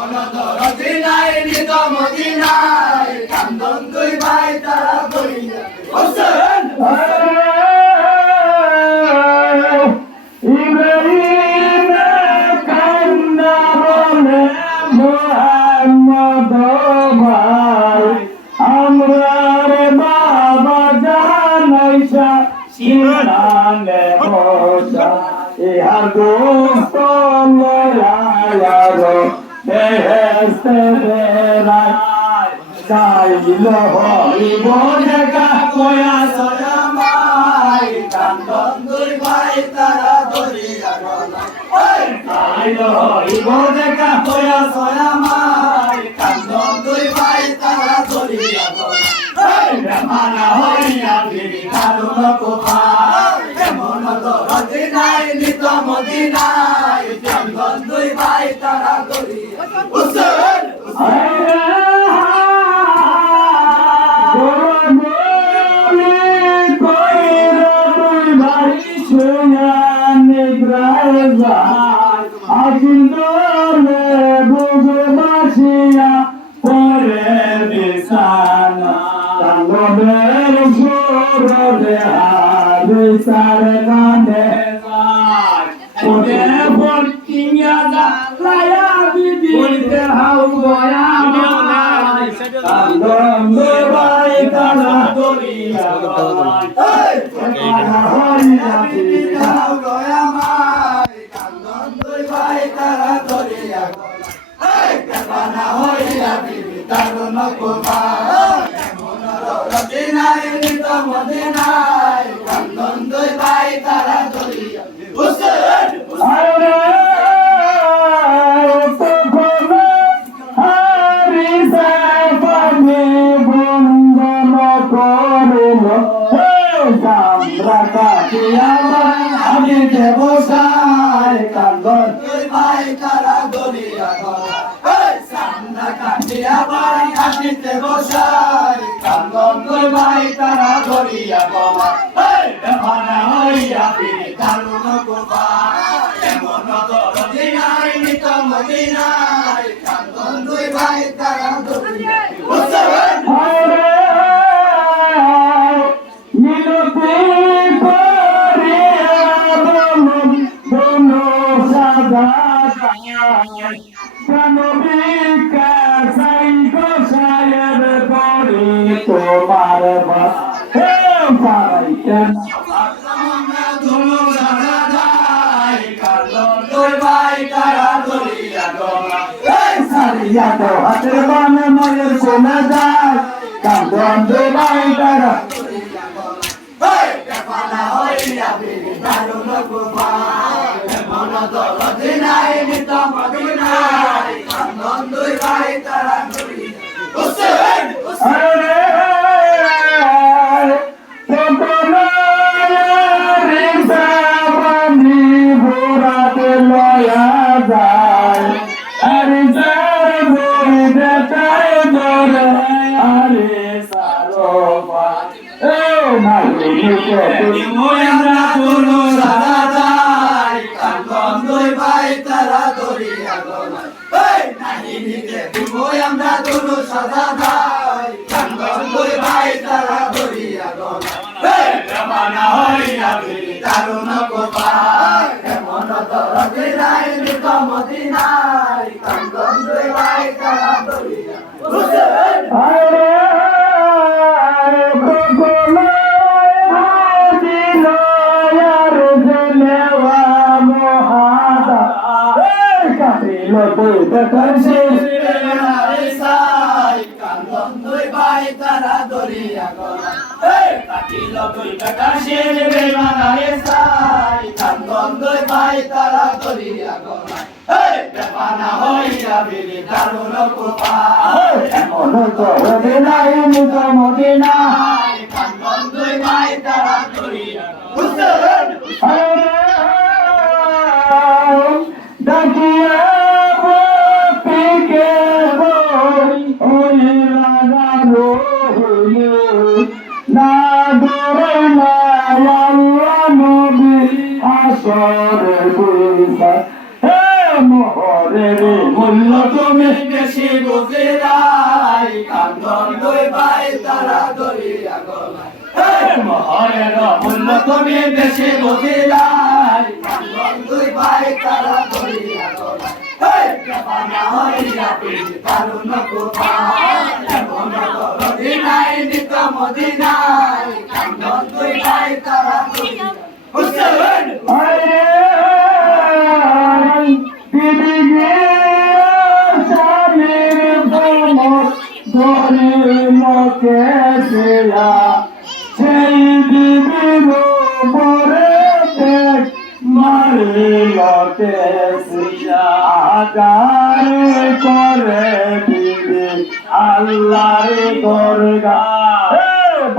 মদিনায় নিত মদিনায় কান্দন দুই ভাই তারা করিয়া হোসেন ইব্রাহিম কান্না বলে মুহাম্মদ ভাই আমরা রে বাবা জানাইছা শিরানে বসা ইহার দোস্ত লয়ালো বেহেশতে বেড়ায় চাইল হইব দেখা কয়া সয়ামাই কান্দন দুই ভাই তারা ধরিয়া গলায় চাইল হইব দেখা কয়া সয়ামাই কান্দন দুই ভাই তারা ধরিয়া গলায় মানা হইয়া বিড়ি কারণ কোপায় এমন দরদি নাই নিত মদিনায় কান্দন দুই ভাই তারা ধরিয়া হোসেন মদিনায় কান্দন দুই ভাই তারা ধরিয়া হোসেন আমি দেবসায় কান্দন দুই ভাই তারা ধরিয়া গলায় সামনা কাটিয়া বাড়ি হাসিতে বসায় কান্দন দুই ভাই তারা ধরিয়া গলায় বেহানা হইয়া ফিরে কারণ কোপায় এমন দরদি নাই নিত মদিনায় কান্দন দুই ভাই তারা ধরিয়া হোসেন তোমার হাতের বামে মায়ের কমে যায় কান্দন দুই ভাই তারা আমরা দুনো সাদা ভাই কান্দন দুই ভাই তারা ধরিয়া গলায় বেমানা হইয়া ফিরি দারুণ কোপায় এমন দরদি নাই নিত মদিনায় কান্দন দুই ভাই তারা ধরিয়া হোসেন কান্দন দুই ভাই তারা ধরিয়া গলায় কাটিল দুই টাকা শের বেমানারে সাই কান্দন দুই ভাই তারা ধরিয়া গলায় বেমানা হইয়া বিলি দারুণ কোপায় এমন দরদি নাই নিত মদিনায় কান্দন দুই ভাই তারা ধরিয়া হোসেন ডাকিয়া না দরে না নবী আসরে হে মোহরে রে মূল্য তুমি বেশি বুঝিলাই কান্দন দুই ভাই তারা ধরিয়া গলায় মোহরের মূল্য তুমি বেশি বুঝিলাই কান্দন দুই ভাই তারা ধরিয়া গলায় না হইয়া পিড়ি তারুণ কুমার এমন মদিনায় নিত মদিনায় কান্দন দুই ভাই তারা ধরিয়া হুসেন সেই দিদির মরে দেখ মারিলতে আগার করে দিদি আল্লাহ দরগা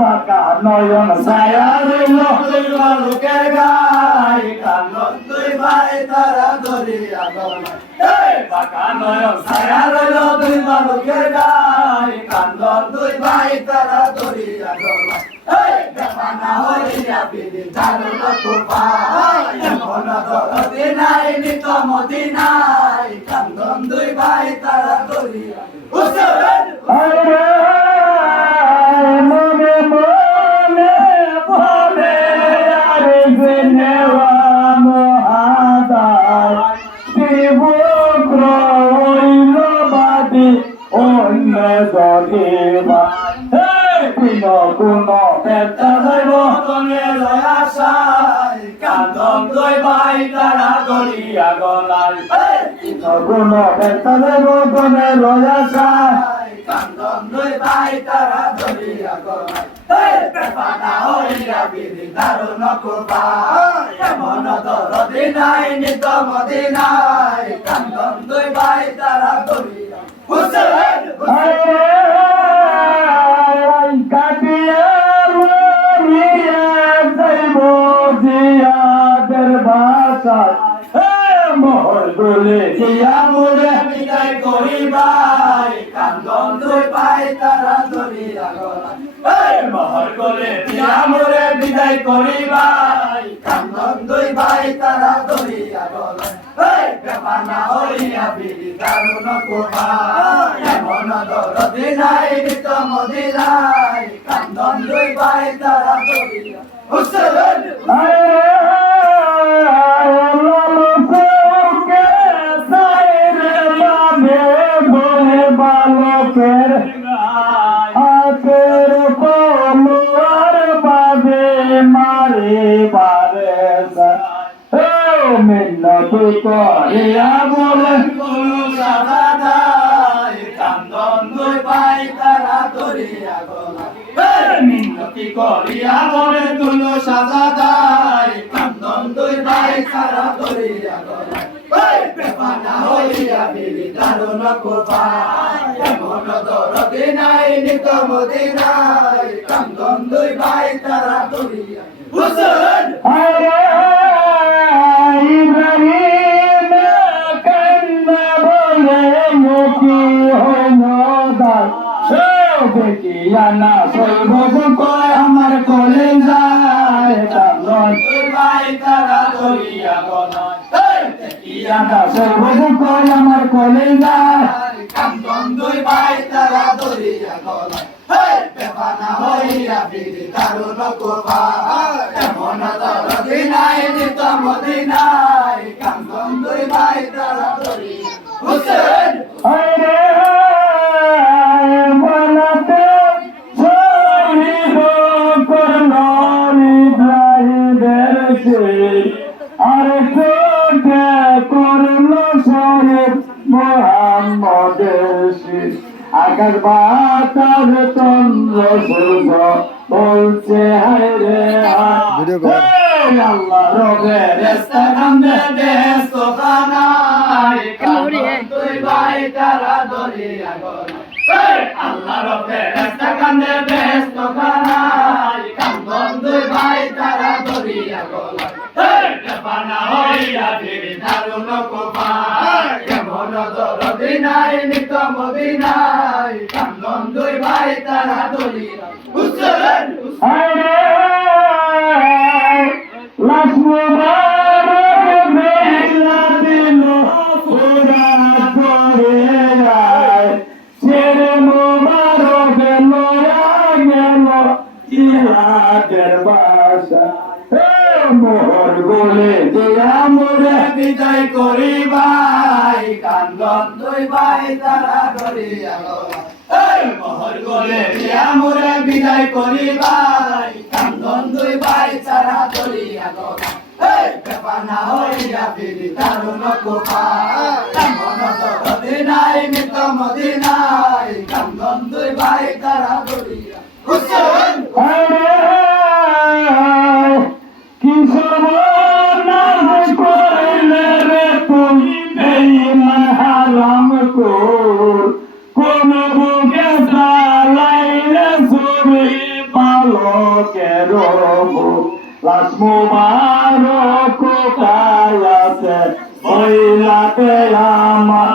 বাঁকা নয়ন ছায়ার লোকের গায় কান্দন দুই ভাই তারা ধরিয়া গলায় বাঁকা নয়ন ছায়া রইল দুই বালকের গায় কান্দন দুই ভাই তারা ধরিয়া গলায় না হইয়া পিড়ি দারুণ কুমার এমন মদিনায় নিত মদিনায় কান্দন দুই ভাই তারা ধরিয়া হুসেন মনে মনে বলে আরে জেনেওয়া মহাদায় শিবক্র হইল বাদী অন্য দরিবা কোন কোন পেটা যাইব তনে লয়াশায় কান্দন দুই ভাই তারা ধরিয়া গলায় কোন পেটা যাইব তনে লয়াশায় কান্দন দুই ভাই তারা ধরিয়া গলায় পেপানা হইয়া বিধি দারুণ কুমার এমন দরদি নাই নিত মদিনায় কান্দন দুই ভাই তারা ধরিয়া হুসেন কাটিয়া মরিয়া যাইব জিয়াদের ভাষায় মোহর বলে দিয়া মোরে বিদায় করিবাই কান্দন দুই ভাই তারা ধরিয়া গলায় মহর করে দিয়া মোরে বিদায় করিবাই কান্দন দুই ভাই তারা ধরিয়া গলায় পেপানা হইয়া বিধি দারুণ কুমার এমন দরদি নাই নিত মদিনায় কান্দন দুই ভাই তারা ধরিয়া হুসেন বালকের হাতের কমর বাজে মারে বারে মিন্নতি করিয়া বলে কোন সাদাদাই কান্দন দুই ভাই তারা ধরিয়া গলায় মিনতি করিয়া বলে তুল সাদাদাই কান্দন দুই ভাই তারা ধরিয়া গলায় পেপানা হইয়া বিধি দারুণ কুমার এমন দরদি নাই নিত মদিনায় কান্দন দুই ভাই তারা ধরিয়া হুসেন ইব্রাহিম কান্না বলে মুখী হইল দেখিয়া না সৈব কয় আমার কোলে যায় কান্দন দুই ভাই তারা ধরিয়া গলায় দেখিয়া না সৈব কয় আমার কোলে যায় কান্দন দুই ভাই তারা ধরিয়া গলায় পেপানা হইয়া বিধি দারুণ কুমার এমন দরদি নাই নিত মদিনায় কান্দন দুই ভাই তারা ধরিয়া হুসেন বলতে শহীদ করল ইব্রাহিমের আর চোখে করল শহীদ মোহাম্মদের আকাশ বাতাস চন্দ্র সূর্য বলছে হায় রে আল্লাহ রবে রেস্তা কান্দে বেহেস্ত খানায় কান্দন দুই ভাই তারা ধরিয়া গলায় আল্লাহ রবে রেস্তা কান্দে বেহেস্ত খানায় কান্দন দুই ভাই তারা ধরিয়া গলায় পেপানা হইয়া বিধি দারুণ কুমার এমন দরদি নাই নিত মদিনায় কান্দন দুই ভাই তারা ধরিয়া হুসেন লক্ষ্মণ মেলা দিল পুরা করে কান্দন দুই ভাই তারা ধরিয়া গলা এই মোহর গলে দিয়া মোরে বিদায় করি ভাই কান্দন দুই ভাই তারা ধরিয়া গলা এই বেপানা হইয়া ফিরি দারুণ কোপায় এমন দরদি নাই মিত মদিনায় কান্দন দুই ভাই তারা ধরিয়া হুসেন কি সর্বনাশ করিলে রে তুমি বেঈমান হারাম কর কোন বুকে চালাইলে ছবি পালকের লাশ মুবারক কায়াতে মহিলাতে আমার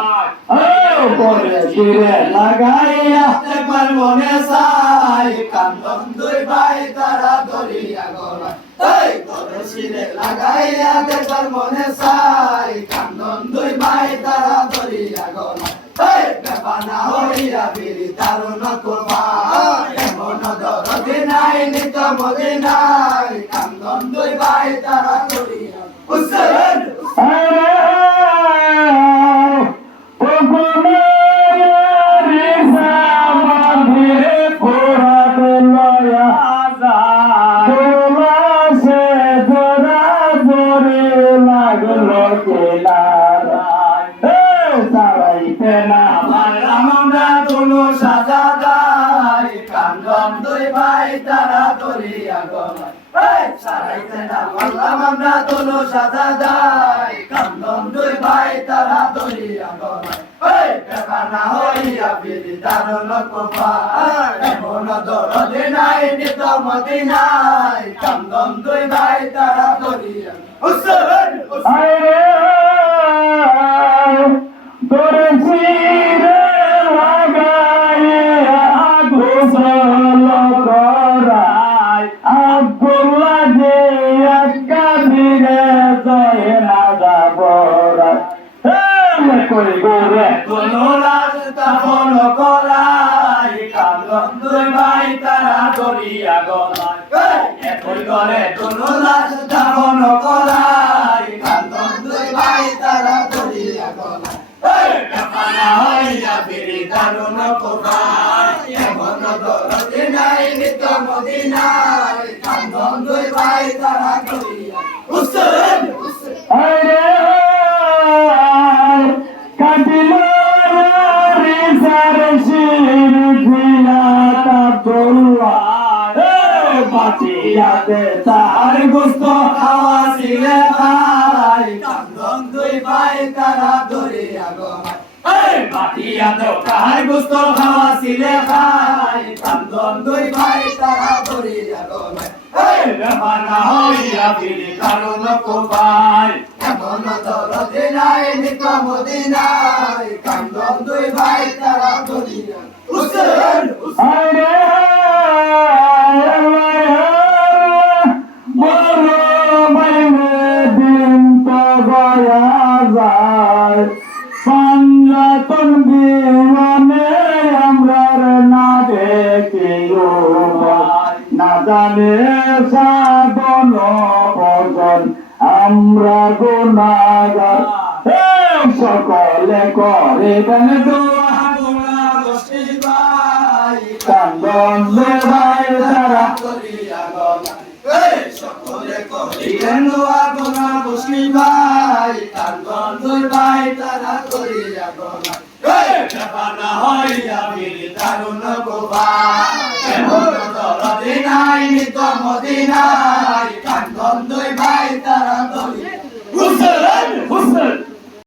পরে চিরে লাগাইয়া একবার মনে চাই কান্দন দুই ভাই তারা ধরিয়া গলা এই তোরে শিরে লাগাইয়া একবার মনে চাই কান্দন দুই ভাই তারা ধরিয়া গলা এই বেপানা হইয়া বিরি দারুণ কোপায় এমন দরদি নাই নিত মদিনায় কান্দন দুই ভাই তারা ধরিয়া হুসেন কান্দন দুই ভাই তারা ধরিয়া গলা সারাইতে না পারলাম আমরা তোলো সাজা দাই কান্দন দুই ভাই তারা ধরিয়া গলা বেপানা হইয়া ফিরি দারুণ কোপায় এমন দরদি নাই নিত মদিনায় কান্দন দুই ভাই তারা ধরিয়া হুসেন কান্দন দুই ভাই তারা ধরিয়া গলায় একই ঘরে দুনো লাশ দাফন করায় কান্দন দুই ভাই তারা ধরিয়া গলায় বেপানা হইয়া ফিরি দারুণ কোপায় এমন দরদি নাই নিত মদিনায় কান্দন দুই ভাই তারা ধরিয়া হুসেন তার গোস্ত খাওয়া ছিলে ভাই কান্দন দুই ভাই তারা ধরিয়া গলায় বাটিয়াতে তার গোস্ত খাওয়া ছিলে ভাই কান্দন দুই ভাই তারা ধরিয়া গলায় বেপানা হইয়া ফিরি দারুণ কোপায় এমন দরদি নাই নিত মদিনায় কান্দন দুই ভাই তারা ধরিয়া হুসেন পাঞ্জাতন দিওয়ানে আমরার না দেখিও না জানে সাধন ভজন আমরা গুনাগার সকলে করে দেন দোয়া কান্দন ভাই তারা ধরিয়া গলায় সকলে করিলেন দোয়া গোনা বসি ভাই কান্দন দুই ভাই তারা ধরিয়া গলায় বেপানা হইয়া ফিরি দারুণ কোপায় এমন দরদি নাই নিত মদিনায় কান্দন দুই